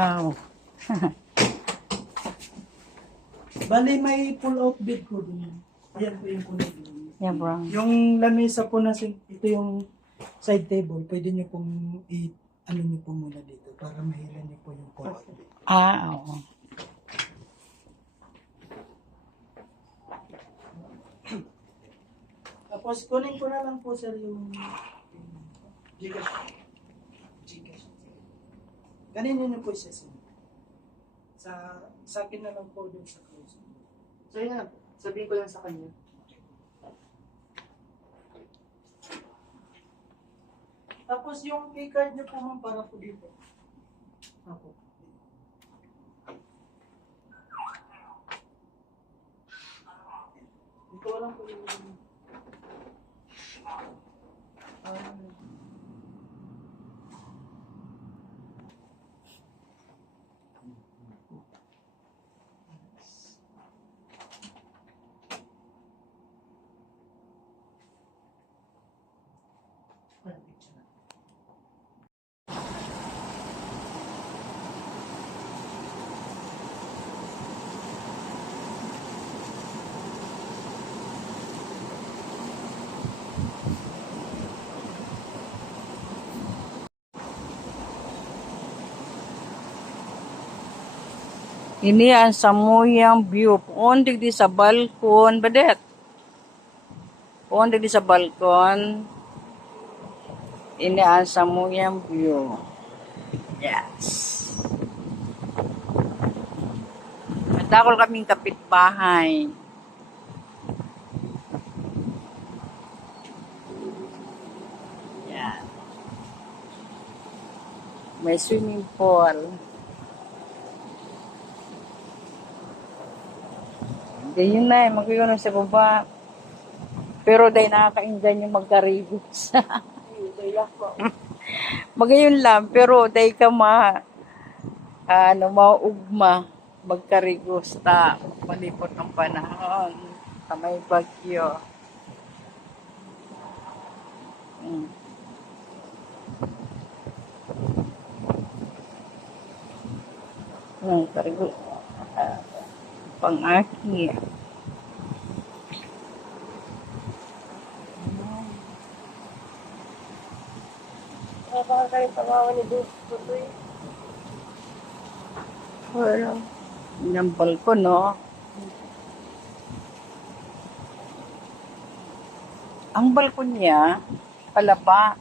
Wow. Bali, may pull-out bed ko din. Ayan po yung kulay din. Yeah, bro. Yung lamesa po na, ito yung side table, pwede nyo pong ano nyo po muna dito para mahilan nyo po yung pull-out bed. Oo. Tapos, kunin ko na lang po sir yung Gcash. Gcash. Ganun nyo po siya sir. Sa akin na lang po dun sa close. So yun, sabihin ko lang sa kanya. Tapos yung key card nyo po ma'am para po dito. Ako. Dito lang po yung Ini ang samuyang view. Pundig di sa balkon. Badet. Pundig di sa balkon. Ini ang samuyang view. Yes. Matakol kaming kapitbahay. Yan. May swimming pool. Ganyan na mag-iunom sa baba. Pero dahil nakaka-enjoy yung magkarigos. Magayon lang, pero dahil ka maugma, magkarigos ta, malipot ang panahon, sa may bagyo. Karigos. Pang-aki. Baka kayo tawawa ni Tutoy. Wala. Yung balkon, no? Ang balkon niya, palaba.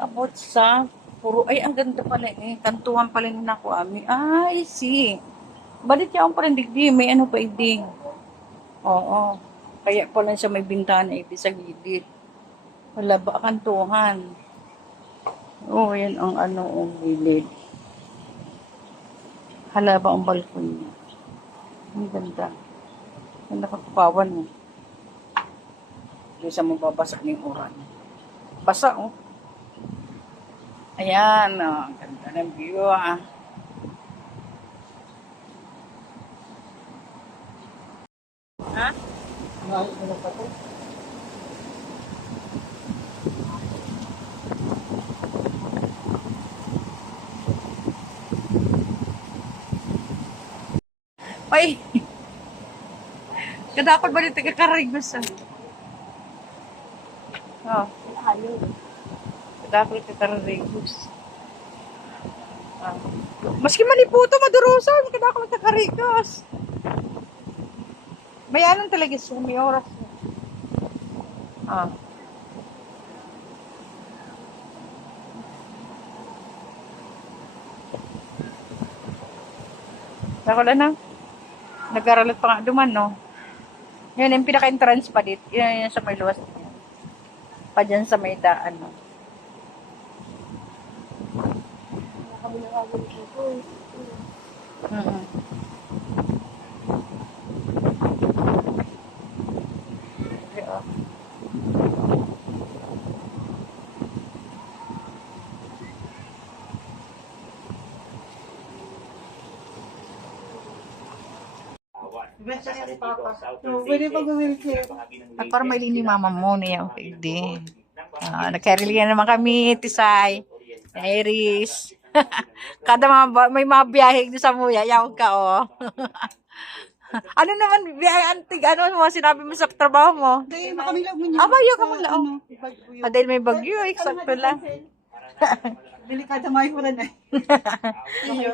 Tapos sa puro, ay, ang ganda pala eh. Kantuhan pala ni Naku Ami. Ay, see. Balit yan pa rin digdi, may ano pa iding. Oo. Kaya pala siya may bintana iti sa gilid. Wala ba kantuhan? Oo, yan ang ang gilid. Hala ba ang balkon niya? Ang ganda. Ang nakakapawan mo. Hindi siya mababasak ng oran. Basa, oh. Ayan, oh. Ang ganda ng view, ah. Ha? ano pa to? Ay! Kadakot ba dito kakarigos, ah? Oh. Kadakot kakarigos. Ah. Maski maliputo, madurusan. Kadakot kakarigos. Bayanan talaga siya, may oras. Ah. Nakuha na. Nag-aralat pa nga duman, no? Yun, yung pinaka-entrance pa dito. Yun sa may luwas. Pa dyan sa may daan, no? Kami nakagod ni Tutoy. Pwede pa gawin-wheelchair. At para may ni mama mo niya, okay din. Nagkarili na naman kami, Tisay, Iris. Kada may mga biyahe doon sa Muya, yaw ka, oh. Ano naman, biyahe, antig, ano mo, sinabi mo sa trabaho mo? Hindi, makamilag mo niya. Bayo ka mo lang. Bagyo. Dahil may bagyo, eksakto lang. Delikado may ko rin eh.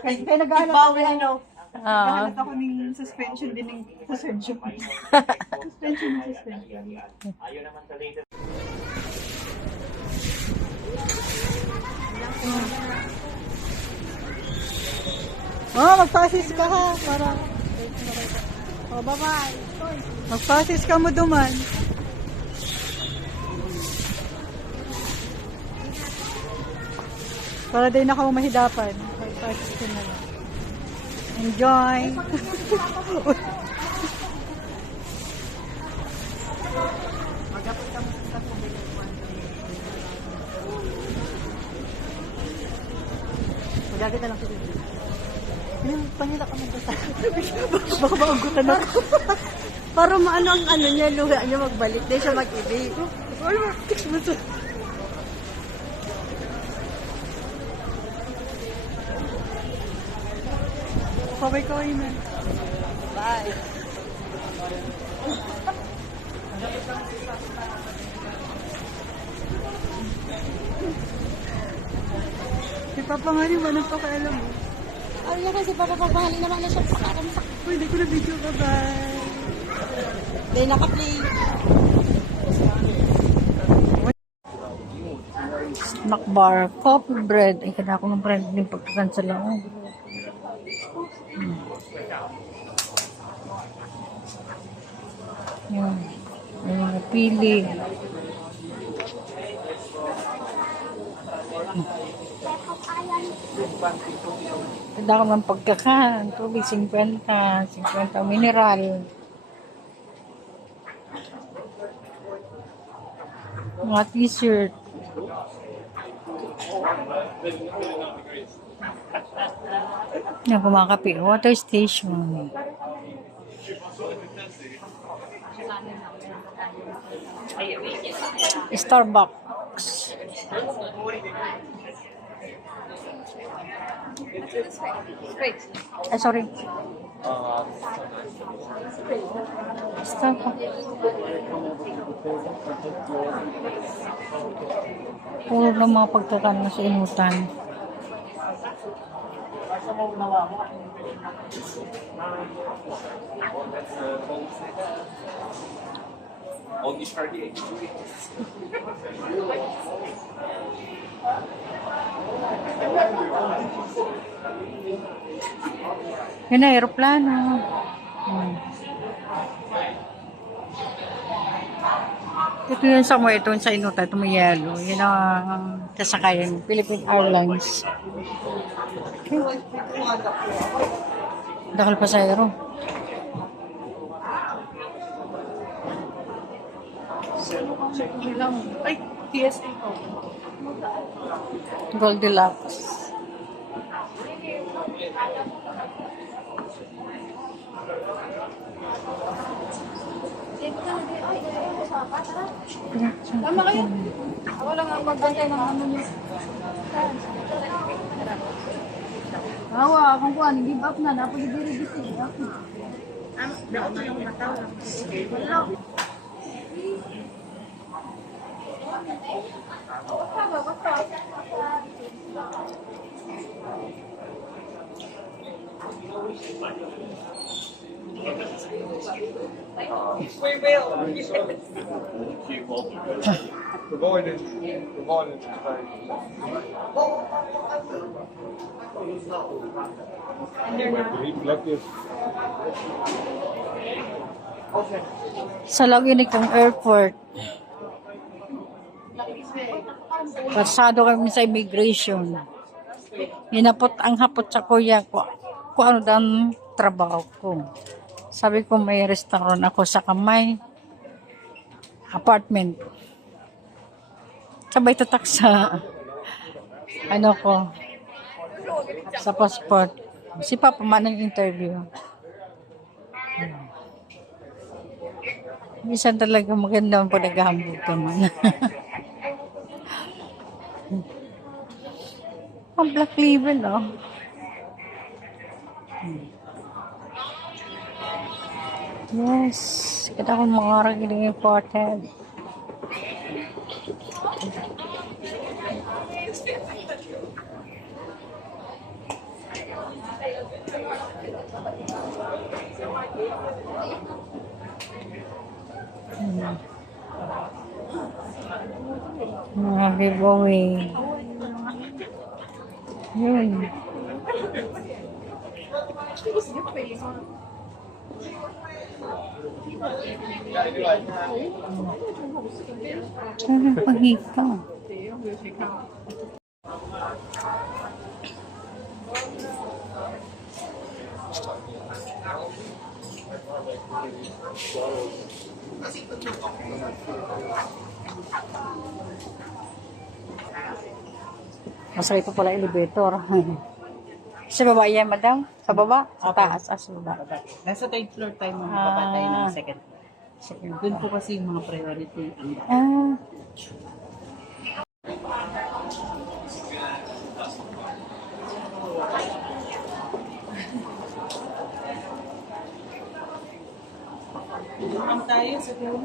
Kaya nag-aalala ko ano. Naghahanap ako ng suspension din ng suspension. Suspension ng suspension. Oh, mag-process ka ha. Para... Oh, bye-bye. Mag-process ka mo duman. Para din ako mahidapan. Mag-process ka na lang. Enjoy! Magaganda lang sa video. Yung panila ka magkasa. Baka maugutan ako. Para maano ang ano niya, luha niya magbalik. Di siya mag-ibig. Wala, tiks mo to. Kaway-kaway na. Bye. Si Papa nga rin, anong pakialam mo? Ano na kasi para papahalin naman na siya sa akin. Uy, hindi ko na video ka, bye. Dahil naka-play. Snack bar, coffee bread. Ay, kada ako ng bread din pagkakansa lang. Yan. May mga pili. Kada ako ng pagkakan. Tubig, 50. 50 mineral. Mga t-shirt. Yan, kumakape. Water station. Starbucks. Ay, sorry. Starbucks. Puro na mga pagkakan na sa inutan. Olmuş kardiye. Yan na, aeroplano. Ito yun sa mga ito sa inutan, ito may yellow. Yan ang kasakayan. Philippine Airlines. Okay. Dakal pasayro. Ay, TSA ko. Goldilocks. Tama kayo? Ako lang ang magbantay ng ano niyo. Hawa, akong kuhan, give up na. Napag-i-register. Dapat na yung mataw. Wala. Provided Sa Laguna kong airport. Pasado kami sa immigration. Hinapot ang hapot sa kuya ko. Kung ano daw ang trabaho ko. Sabi ko may restaurant ako sa kamay. Apartment. Sabay tatak sa ano ko. Sa passport. Si Papa man ang interview. Minsan talaga maganda ang pag-hambog ka man. Mukhang black label, oh. Yes. Kita ko mga regular imported. Mga giveaway. Yun. Ano pahika? Masakit po pala elevator. Sa baba yan, madam? Sa baba? Sa taas? Sa baba. Nasa third floor tayo mga papatay ng second floor. Doon po kasi yung mga priority. Ah. Doon tayo sa floor.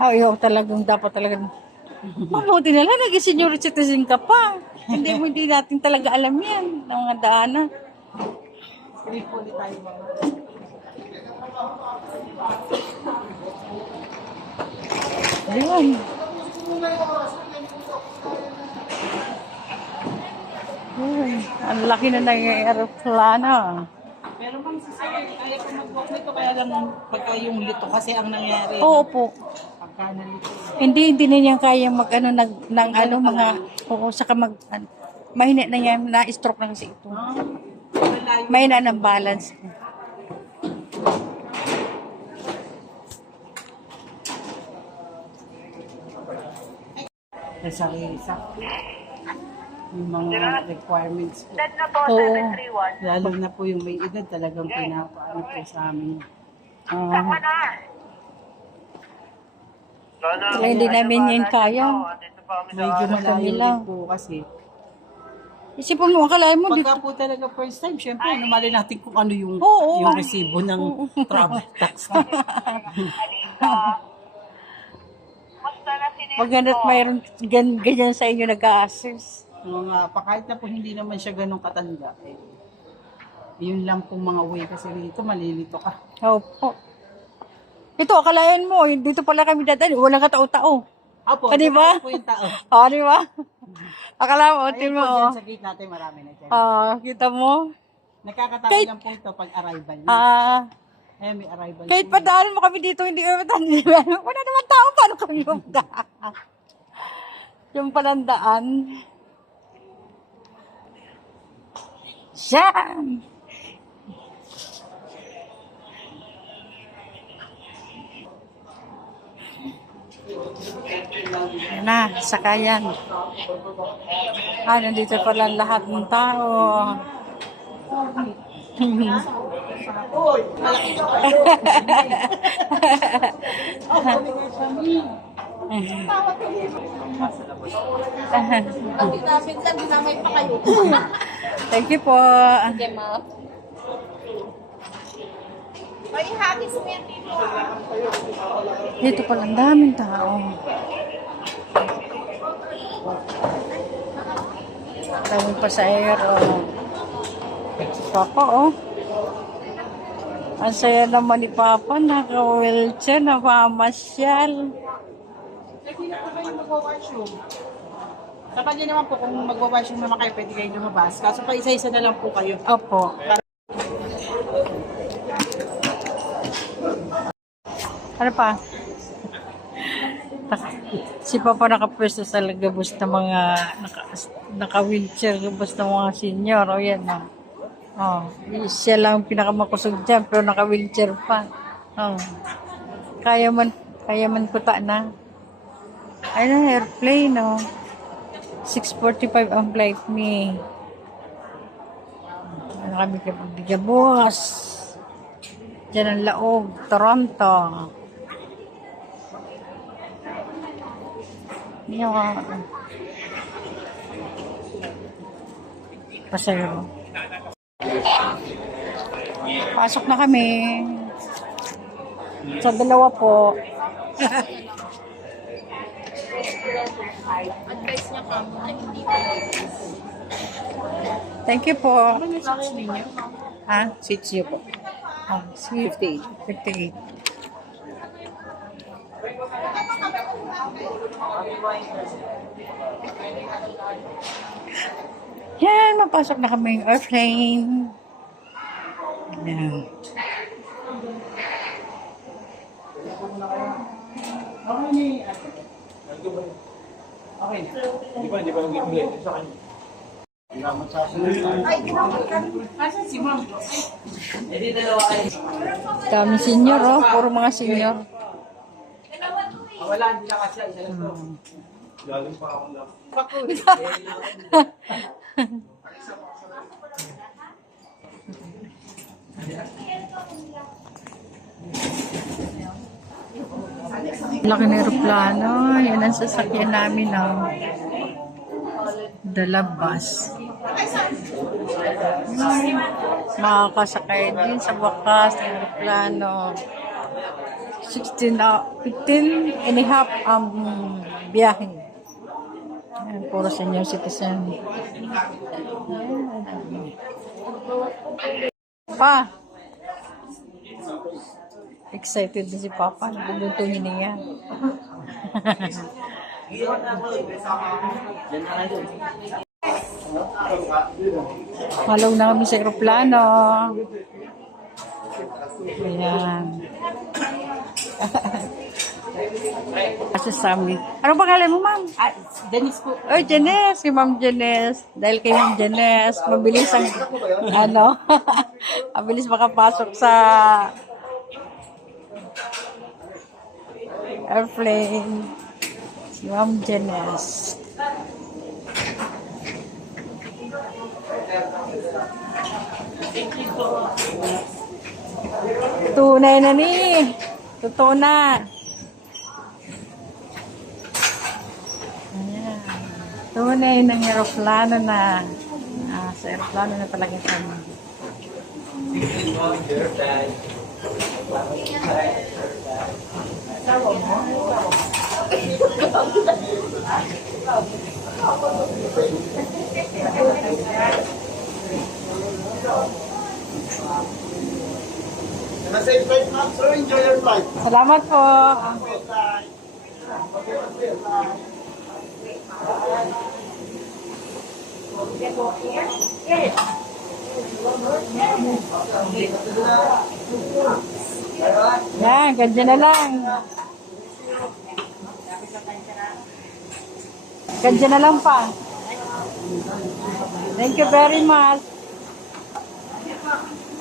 Ayaw talagang, dapat talagang. Mabuti na lang, naging senior citizen ka pa. Hindi natin talaga alam yan. Ang mga daanan. Three po ulit tayo mga. Ayun. Ayun. Ang laki na ng aeroplano. Pero ma'am, kaya ko mag-walk nito kaya lang pagka yung lito kasi ang nangyari. Oo po. Pagka nalito. Hindi na niya kaya mga, oo, saka mahina na niya, na-stroke na kasi ito. Malayo. Mahina ng balance. Sa yung mga requirements po. Oo. Lalo na po yung may edad talagang pinapaano po sa amin. Ah. Kaya hindi namin yun kaya. Medyo malayo lang. din po kasi. Isipin mo, akalain mo dito. Pagka po talaga first time, syempre, namali natin kung ano yung, Oo. yung resibo ng travel tax. Pag gano't mayroon ganyan sa inyo nag-a-assist. Mga, kahit na po hindi naman siya ganun katanda, eh, yun lang pong mga way kasi rito, malilito ka. Opo. Ito, akalain mo, dito pala kami dadali, walang katao-tao. Apo, Ah, di ba? po yung tao. Oo, di ba? Akala mo, Ayun tin po mo, dyan oh. sa gate natin, marami na dyan. Kita mo? Nakakatawa lang po ito pag arrival niya. Eh, may arrival Kahit po. padaanan mo kami dito, hindi kami matanda. Wala naman tao, paano kami magdaan? Yung palandaan. Yan! Yan na, sakayan. Nandito pala lahat ng tao. Thank you po. Dito pala ang daming tao. Daming pasahero. Papa, oh. Ang saya naman ni Papa, naka-wheelchair, napamasyal. Hindi na po kayo mag-washroom. Sa kanya naman po, kung mag-washroom naman kayo, pwede kayo lumabas. Kaso pa isa-isa na lang po kayo. Opo. Ano pa? Si Papa nakapwesto sa gabos na mga naka-wheelchair, gabos na mga senior. O yan na. Oh, siya lang pinakamakusog dyan, pero naka-wheelchair pa. Oh. Kaya man kuta na. Ayun, airplane, oh. 6:45 ang flight me. Ano kami kapag bukas. Diyan ang Laog, Toronto. Yan. pasayro. Pasok na kami. Sa dalawa po. Advice niya ka mo na hindi pa. Thank you po. Ha? Seats niyo po. Oh, 58. 58. Yan, mapasok na kami yung airplane. Yan. Di ba nag-i-play sa kanya? Kami senior, oh. Puro mga senior. Wala, hindi na kasi. Isa lang to. Galing pa ako lang. Laki ng aeroplano. Yan ang sasakyan namin, oh. Dalabas. Makakasakay din sa wakas ng aeroplano. 15 and a half ang biyahe. Ayan, puro senior citizen. Pa! Excited na si Papa. Bubuntuhin niya. Malaw na kami sa aeroplano. Ayan. Kasi sa amin. Ano pangalan mo, ma'am? Dennis po. Oh, Janes. Si Ma'am Janes. Dahil kay Ma'am Janes, mabilis ang, ano, mabilis makapasok sa airplane. Si Ma'am Janes. Tunay na ni. Totoo na. Ayan. Tunay ng aeroplano na. Sa aeroplano na talaga kami. Safe flight, ma'am. Sir, enjoy your flight. Salamat po. Yan, ganyan na lang. Ganyan na lang pa. Thank you very much.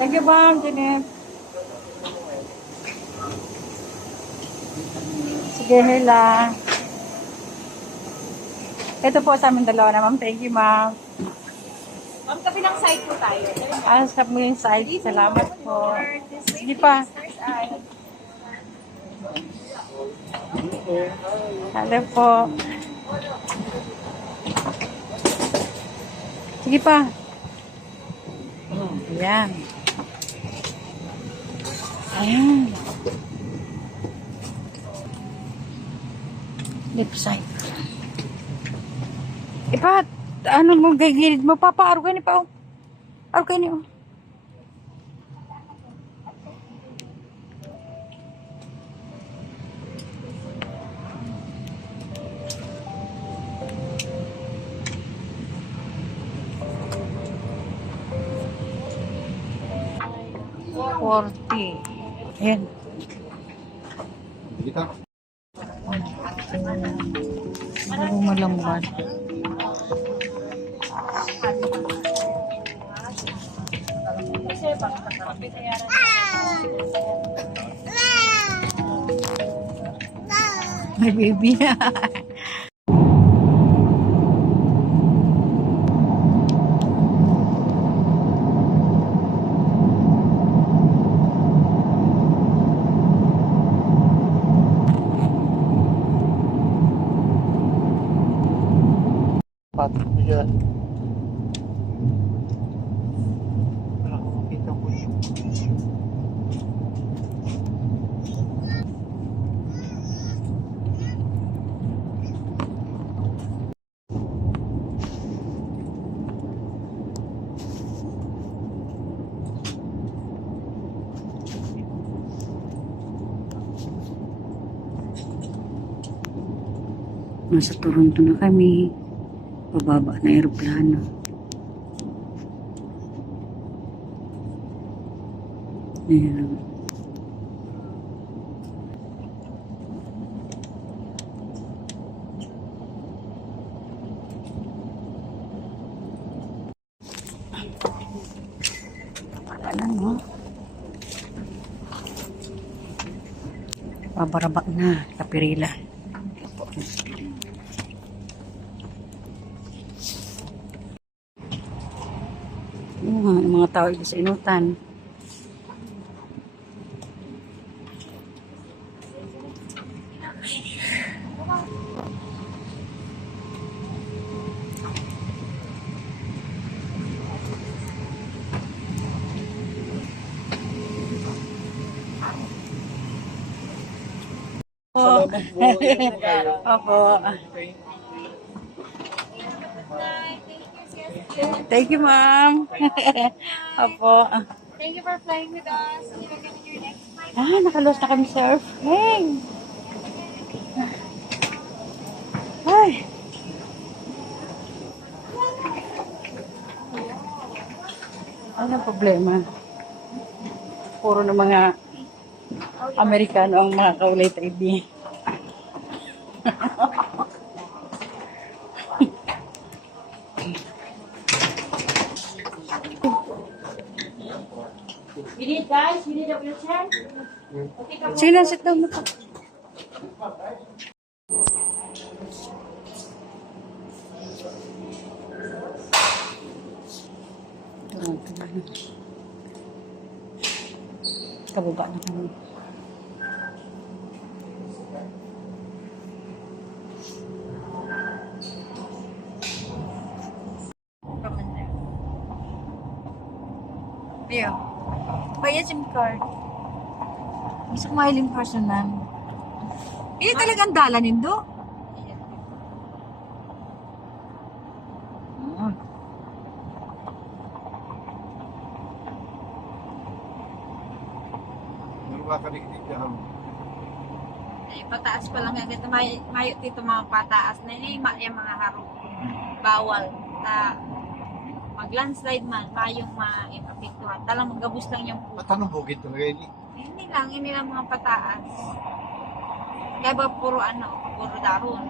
Thank you, ma'am, Jeanette. Sige, Hela. Ito po sa amin dalawa na, ma'am. Thank you, ma'am. Ma'am, kabilang side po tayo. Asap mo yung side. Salamat po. Sige pa. Hello po. Sige pa. Ayan. Ayan. Left side. Ipat, ano mo, gagilid mo, papa, araw ka ni pa, oh. Araw ka ni, oh. Ayan. Kita. Bago malambat. May baby na. Nasa Toronto na kami. Bababa na aeroplano. Ayan. Wala no? Babaraba na, kapirila. Yung mga tao sa inutan. Salamat po. Opo. Thank you, ma'am. Opo. Thank you for flying with us. See you again in your next flight. Nakalos na kami, sir. Hey! Ay! Ano ang problema? Puro na mga Amerikano ang mga kaulay taidi. We need guys, we need a wheelchair. Sige na, sit down na po. Kababa na kami. Leo, bayad SIM card. Gusto ko mahiling personal. Ini talagang dala nindo. Ay, pataas pa lang agad. Mayo dito mga pataas na yun. Yung mga harong bawal. Mag-landslide man, mayong ma-apektuhan. Talang magabos lang yung puto. Anong bukid talaga ini? Hindi lang mga pataas. Kaya ba puro daron.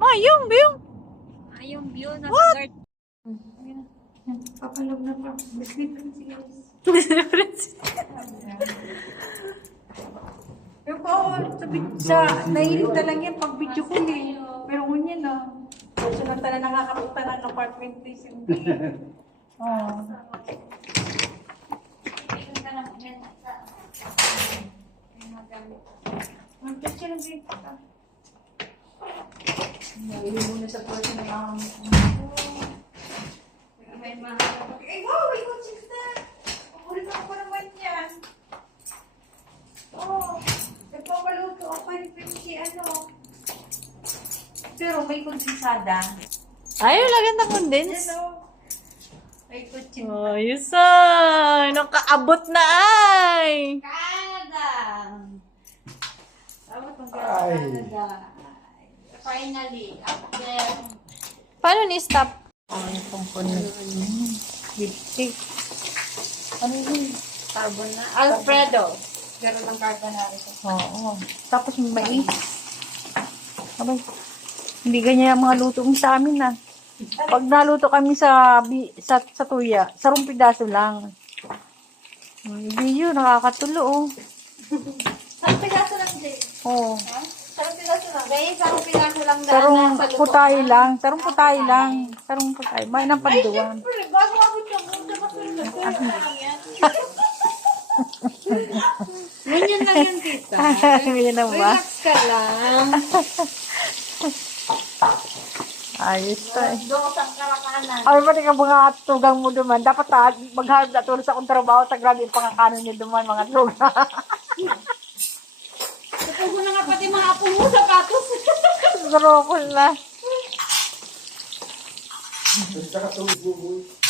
Mayong, Biyong. Yung view na sa guard. Papalog na pa. Biscuit. Pero po, nailit na lang yan pag video ko eh. Pero ngunyan na. Sunod na nakakapunta ng apartment place yung Oo. Mag-catch lang dito. Nahili muna sa person ng mga may mahal. Eh, wow! May kutsik na! Pakulit ako naman yan. Oh, nagpapaluto ako si Pero may kondensada. Ay, wala ganda condense. May kutsin. Oh, yusan. Nakaabot na ay. Canada! Tama itong Ay. Canada. Finally, after Paano ni-stop? Lipstick. Ano yun? Alfredo. Pero ng carbonara siya. Oo. Tapos may mais. Abay. Hindi ganyan ang mga luto mo sa amin ah. Pag naluto kami sa tuya, 10 pidaso lang. Hindi yun, nakakatulo oh. Saan pilaso lang, Jay? Oo. Saan pilaso lang? Guys, saan pilaso lang daan Sarong sa luto. putay lang. Sarong putay lang. Sarong putay. May ng panduan. Siyempre, bago ako siya muna kasi lang yan. Ganyan lang yan, tita. Ganyan na ba? Relax ka lang. Ayos to eh. Doon sa karakanan. Ay, pati ka mga tugang mo duman. Dapat magharap na tulad sa akong trabaho. Sa grabe yung pangakanon niyo duman, mga tugang. Tutugo na nga pati mga apo mo sa patos. Sarokol na. Basta ka tulog bubuhay.